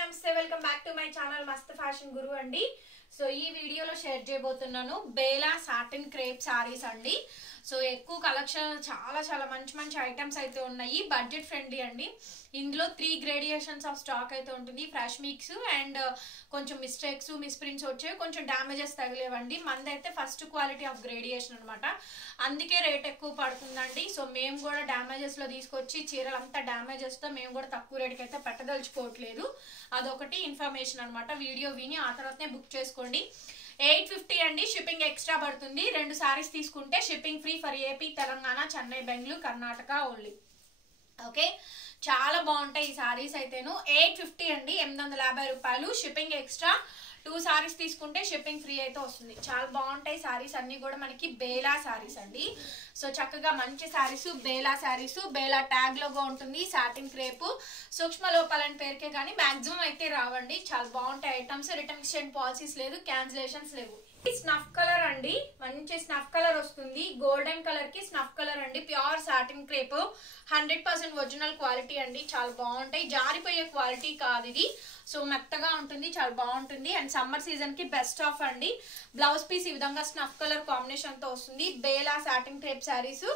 నమస్తే welcome back to my channel మస్త్ fashion గురు అండి. సో ఈ వీడియోలో షేర్ చేయబోతున్నాను బేలా సాటిన్ క్రేప్ సారీస్ అండి. సో ఎక్కువ కలెక్షన్ చాలా మంచి ఐటమ్స్ అయితే ఉన్నాయి. బడ్జెట్ ఫ్రెండ్లీ అండి. ఇందులో 3 గ్రేడియేషన్స్ ఆఫ్ స్టాక్ అయితే ఉంటుంది. ఫ్రెష్ మిక్స్ అండ్ కొంచెం మిస్టేక్స్ మిస్ప్రింట్స్ వచ్చేవి, కొంచెం డ్యామేజెస్ తగిలేవండి. మనదైతే ఫస్ట్ క్వాలిటీ ఆఫ్ గ్రేడియేషన్ అనమాట, అందుకే రేట్ ఎక్కువ పడుతుందండి. సో మేము కూడా డ్యామేజెస్ లో తీసుకొచ్చి చీరలు అంతా డ్యామేజెస్ తో మేము కూడా తక్కువ రేట్కి అయితే పెట్టదలుచుకోవట్లేదు. అదొకటి ఇన్ఫర్మేషన్ అనమాట. వీడియో విని ఆ తర్వాతనే బుక్ చేసుకోండి. 850 అండి. షిప్పింగ్ ఎక్స్ట్రా పడుతుంది. 2 సారీస్ తీసుకుంటే shipping free for AP, Telangana, Chennai, Bengaluru, Karnataka only. Okay, చాలా బాగుంటాయి ఈ సారీస్ అయితేను. 850 అండి, 850 రూపాయలు. Shipping extra. 2 సారీస్ తీసుకుంటే షిప్పింగ్ ఫ్రీ అయితే వస్తుంది. చాలా బాగుంటాయి సారీస్ అన్ని కూడా మనకి బేలా సారీస్ అండి. సో చక్కగా మంచి సారీస్, బేలా సారీస్. బేలా ట్యాగ్ లోగా ఉంటుంది. సాటిన్ క్రేప్, సూక్ష్మ లోపాలని పేరుకే కానీ మాక్సిమం అయితే రావండి. చాలా బాగుంటాయి ఐటమ్స్. రిటర్న్ ఎక్స్చేంజ్ పాలసీస్ లేదు, క్యాన్సిలేషన్స్ లేవు. స్నఫ్ కలర్ అండి, మంచి స్నఫ్ కలర్ వస్తుంది. గోల్డెన్ కలర్ కి స్నఫ్ కలర్ అండి. Pure satin crepe, 100% original quality అండి. చాలా బాగుంటాయి. జారిపోయే క్వాలిటీ కాదు ఇది. సో మెత్తగా ఉంటుంది, చాలా బాగుంటుంది. అండ్ సమ్మర్ సీజన్ కి బెస్ట్ ఆఫ్ అండి. బ్లౌజ్ పీస్ ఈ విధంగా స్నఫ్ కలర్ కాంబినేషన్ తో వస్తుంది. Bela satin crepe saris.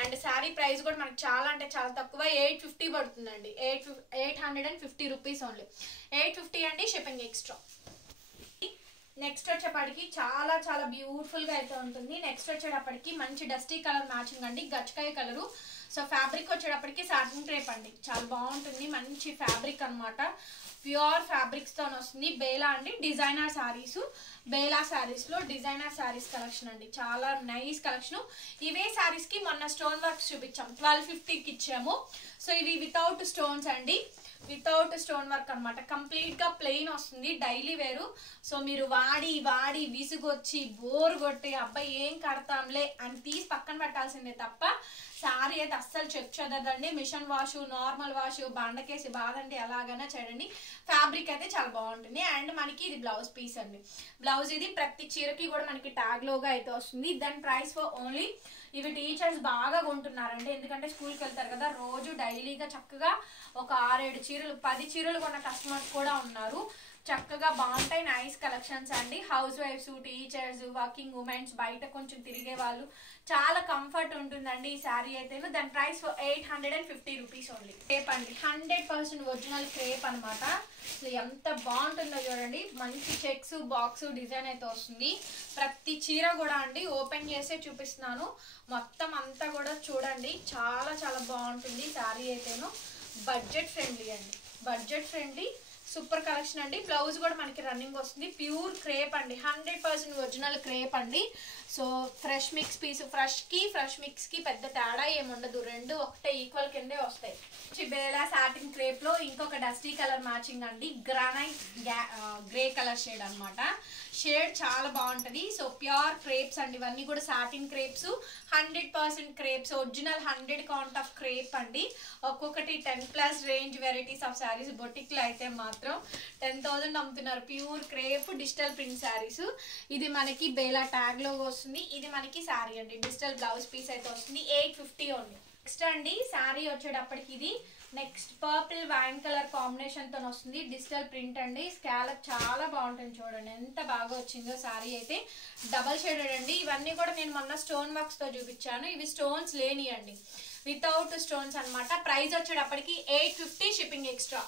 And sari price కూడా మనకి చాలా అంటే చాలా తక్కువ, 850 పడుతుందండి. 850 రూపీస్ ఓన్లీ. 850 అండి, షిప్పింగ్ ఎక్స్ట్రా. నెక్స్ట్ వచ్చేప్పటికి చాలా బ్యూటిఫుల్ గా అయితే ఉంటుంది. నెక్స్ట్ వచ్చేటప్పటికి మంచి డస్టీ కలర్ మ్యాచింగ్ అండి, గచ్చకాయ కలరు. సో ఫ్యాబ్రిక్ వచ్చేటప్పటికి సాటిన్ క్రేప్ అండి, చాలా బాగుంటుంది. మంచి ఫ్యాబ్రిక్ అనమాట, ప్యూర్ ఫ్యాబ్రిక్స్ తో వస్తుంది. బేలా అండి, డిజైనర్ సారీస్. బేలా సారీస్ లో డిజైనర్ సారీస్ కలెక్షన్ అండి, చాలా నైస్ కలెక్షన్. ఇవే సారీస్ కి మొన్న స్టోన్ వర్క్స్ చూపించాం, 1250కి ఇచ్చాము. సో ఇవి వితౌట్ స్టోన్స్ అండి, వితౌట్ స్టోన్ వర్క్ అనమాట. కంప్లీట్ గా ప్లెయిన్ వస్తుంది, డైలీ వేరు. సో మీరు వాడి విసుగొచ్చి బోర్ కొట్టి అబ్బాయి ఏం కడతాంలే అని తీసి పక్కన పెట్టాల్సిందే తప్ప సారీ అయితే అస్సలు చెక్ చదదండి. మిషన్ వాష్, నార్మల్ వాష్, బండకేసి బాదండి, ఎలాగైనా చేయండి. ఫ్యాబ్రిక్ అయితే చాలా బాగుంటుంది. అండ్ మనకి ఇది బ్లౌజ్ పీస్ అండి. బ్లౌజ్ ఇది ప్రతి చీరకి కూడా మనకి ట్యాగ్ లోగా అయితే వస్తుంది. దాని ప్రైస్ ఫర్ ఓన్లీ, ఇవి టీచర్స్ బాగా కొంటున్నారండి, ఎందుకంటే స్కూల్కి వెళ్తారు కదా, రోజు డైలీగా చక్కగా ఒక 6-7 చీరలు 10 చీరలు కొన్న కస్టమర్స్ కూడా ఉన్నారు. చక్కగా బాగుంటాయి, నైస్ కలెక్షన్స్ అండి. హౌస్ వైఫ్స్, టీచర్స్, వర్కింగ్ ఉమెన్స్, బయట కొంచెం తిరిగే వాళ్ళు చాలా కంఫర్ట్ ఉంటుందండి ఈ శారీ అయితే. దాని ప్రైస్ 850 రూపీస్ ఓన్లీ. క్రేప్ అండి, 100% ఒరిజినల్ క్రేప్ అనమాట. ఎంత బాగుంటుందో చూడండి. మంచి చెక్స్, బాక్స్ డిజైన్ అయితే వస్తుంది. ప్రతి చీర కూడా అండి ఓపెన్ చేసే చూపిస్తున్నాను. మొత్తం అంతా కూడా చూడండి, చాలా బాగుంటుంది శారీ అయితేను. బడ్జెట్ ఫ్రెండ్లీ అండి, బడ్జెట్ ఫ్రెండ్లీ, సూపర్ కలెక్షన్ అండి. బ్లౌజ్ కూడా మనకి రన్నింగ్ వస్తుంది. ప్యూర్ క్రేప్ అండి, 100% ఒరిజినల్ క్రేప్ అండి. So fresh mix piece, fresh mix కి పెద్ద తేడా ఏముండదు, రెండు ఒకటే ఈక్వల్ కిందే వస్తాయి. బేలా సాటిన్ క్రేప్ లో ఇంకొక డస్టీ కలర్ మ్యాచింగ్ అండి, గ్రానైట్ గ్రే కలర్ షేడ్ అనమాట. షేడ్ చాలా బాగుంటది. సో ప్యూర్ క్రేప్స్ అండి, ఇవన్నీ కూడా satin crepes, 100% crepes, original 100 count of crepe అండి. ఒక్కొక్కటి 10+ range varieties of saris. Boutique లో అయితే మాత్రం 10,000 అమ్ముతున్నారు. Pure crepe digital print saris. ఇది మనకి బేలా ట్యాగ్ లో వస్తుంది. ఇది మనకి శారీ అండి, డిజిటల్ బ్లౌజ్ పీస్ అయితే వస్తుంది. 850 ఓన్లీ. నెక్స్ట్ అండి శారీ వచ్చేటప్పటికి ఇది next purple wine colour combination తో వస్తుంది. డిజిటల్ ప్రింట్ అండి, స్కాలప్ చాలా బాగుంటుంది. చూడండి ఎంత బాగా వచ్చిందో శారీ అయితే. డబల్ షేడెడ్ అండి. ఇవన్నీ కూడా నేను మొన్న స్టోన్ వర్క్స్ తో చూపించాను. ఇవి స్టోన్స్ లేని అండి, వితౌట్ స్టోన్స్ అనమాట. ప్రైస్ వచ్చేటప్పటికి 850, షిప్పింగ్ ఎక్స్ట్రా.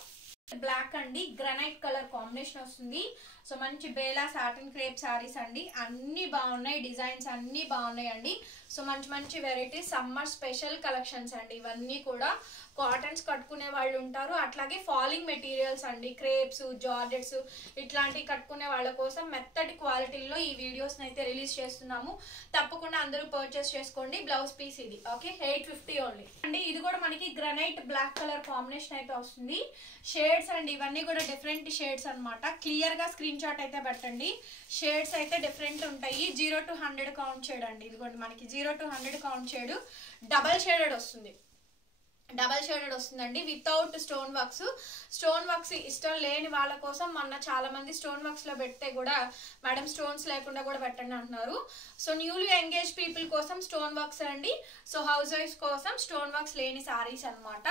బ్లాక్ అండి, గ్రానైట్ కలర్ కాంబినేషన్ వస్తుంది. సో మంచి బేలా సాటిన్ క్రేప్ సారీస్ అండి, అన్ని బాగున్నాయి, డిజైన్స్ అన్ని బాగున్నాయి అండి. సో మంచి వెరైటీస్, సమ్మర్ స్పెషల్ కలెక్షన్స్ అండి. ఇవన్నీ కూడా కాటన్స్ కట్టుకునే వాళ్ళు ఉంటారు, అట్లాగే ఫాలింగ్ మెటీరియల్స్ అండి, క్రేప్స్, జార్జెట్స్ ఇట్లాంటివి కట్టుకునే వాళ్ళ కోసం మెత్తటి క్వాలిటీలో ఈ వీడియోస్ అయితే రిలీజ్ చేస్తున్నాము. తప్పకుండా అందరూ పర్చేస్ చేసుకోండి. బ్లౌజ్ పీస్ ఇది. ఓకే, 850 ఓన్లీ అండి. ఇది కూడా మనకి గ్రానైట్ బ్లాక్ కలర్ కాంబినేషన్ అయితే వస్తుంది. షేడ్స్ అండి, ఇవన్నీ కూడా డిఫరెంట్ షేడ్స్ అనమాట. క్లియర్ గా స్క్రీన్ షాట్ అయితే పెట్టండి. షేడ్స్ అయితే డిఫరెంట్ ఉంటాయి. 0 to 100 కౌంట్ షేడ్ అండి. ఇదిగోండి మనకి 0 to 100 count shade, double shaded వస్తుంది. డబల్ షేడెడ్ వస్తుందండి వితౌట్ స్టోన్ వర్క్స్ ఇష్టం లేని వాళ్ళ కోసం మొన్న చాలా మంది స్టోన్ వర్క్స్ లో పెడితే కూడా మేడం స్టోన్స్ లేకుండా కూడా పెట్టండి అంటున్నారు. సో న్యూలీ ఎంగేజ్ పీపుల్ కోసం స్టోన్ వర్క్స్ అండి. సో హౌస్ వైఫ్స్ కోసం స్టోన్ వర్క్స్ లేని సారీస్ అన్నమాట.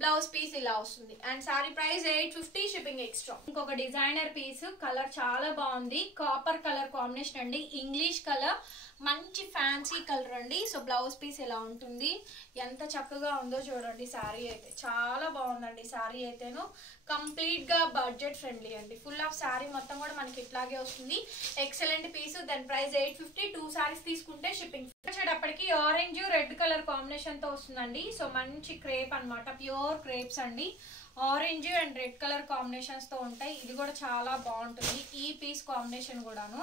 బ్లౌజ్ పీస్ ఇలా వస్తుంది and sorry price 850 shipping extra. ఇంకొక డిజైనర్ పీస్ కలర్ చాలా బాగుంది, కాపర్ కలర్ కాంబినేషన్ అండి, ఇంగ్లీష్ కలర్, మంచి ఫ్యాన్సీ కలర్ అండి. సో బ్లౌజ్ పీస్ ఇలా ఉంటుంది, ఎంత చక్కగా ఉందో చూడండి. సారీ అయితే చాలా బాగుందండి. సారీ అయితేను కంప్లీట్ గా బడ్జెట్ ఫ్రెండ్లీ అండి. ఫుల్ ఆఫ్ సారీ మొత్తం కూడా మనకి ఇట్లాగే వస్తుంది. ఎక్సలెంట్ పీస్, దాని ప్రైస్ 850. 2 సారీస్ తీసుకుంటే షిప్పింగ్. వచ్చేటప్పటికి ఆరెంజ్ రెడ్ కలర్ కాంబినేషన్ తో వస్తుందండి. సో మంచి క్రేప్ అన్నమాట, ప్యూర్ క్రేప్స్ అండి. Orange and red colour combinations తో ఉంటాయి. ఇది కూడా చాలా బాగుంటుంది. ఈ పీస్ కాంబినేషన్ కూడాను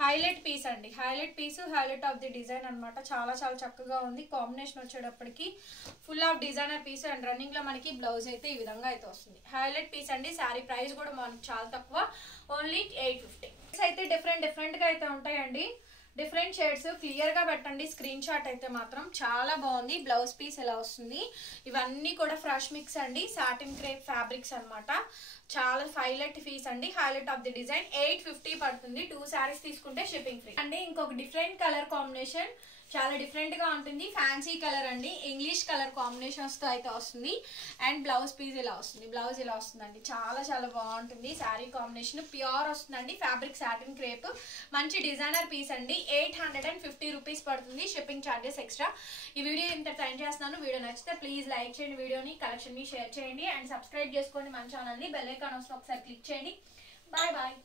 హైలైట్ పీస్ అండి, highlight piece, highlight of the design అనమాట. చాలా చాలా చక్కగా ఉంది. కాంబినేషన్ వచ్చేటప్పటికి full of designer piece and running లో మనకి బ్లౌజ్ అయితే ఈ విధంగా అయితే వస్తుంది. హైలైట్ పీస్ అండి. శారీ ప్రైస్ కూడా మనకి చాలా తక్కువ, ఓన్లీ 850. అయితే డిఫరెంట్ గా అయితే ఉంటాయండి. డిఫరెంట్ షేడ్స్ క్లియర్ గా పెట్టండి స్క్రీన్ షాట్ అయితే మాత్రం. చాలా బాగుంది. బ్లౌజ్ పీస్ ఎలా వస్తుంది. ఇవన్నీ కూడా ఫ్రెష్ మిక్స్ అండి, సాటిన్ క్రేప్ ఫ్యాబ్రిక్స్ అనమాట. చాలా హైలైట్ పీస్ అండి, హైలైట్ ఆఫ్ ది డిజైన్. 850 పడుతుంది. 2 సారీస్ తీసుకుంటే షిప్పింగ్ ఫ్రీ అండి. ఇంకొక డిఫరెంట్ కలర్ కాంబినేషన్, చాలా డిఫరెంట్ గా ఉంటుంది. ఫ్యాన్సీ కలర్ అండి, ఇంగ్లీష్ కలర్ కాంబినేషన్స్ తో అయితే వస్తుంది. అండ్ బ్లౌజ్ పీస్ ఇలా వస్తుంది, బ్లౌజ్ ఇలా వస్తుందండి. చాలా చాలా బాగుంటుంది. శారీ కాంబినేషన్ ప్యూర్ వస్తుందండి, ఫ్యాబ్రిక్ సాటిన్ క్రేప్, మంచి డిజైనర్ పీస్ అండి. 850 రూపీస్ పడుతుంది, షిప్పింగ్ ఛార్జెస్ ఎక్స్ట్రా. ఈ వీడియో ఇంత టైం చేస్తున్నాను. వీడియో నచ్చితే ప్లీజ్ లైక్ చేయండి, వీడియోని కలెక్షన్ ని షేర్ చేయండి అండ్ సబ్స్క్రైబ్ చేసుకోండి మన ఛానల్ ని. బెల్ ఐకాన్ వస్తే ఒకసారి క్లిక్ చేయండి. Bye bye.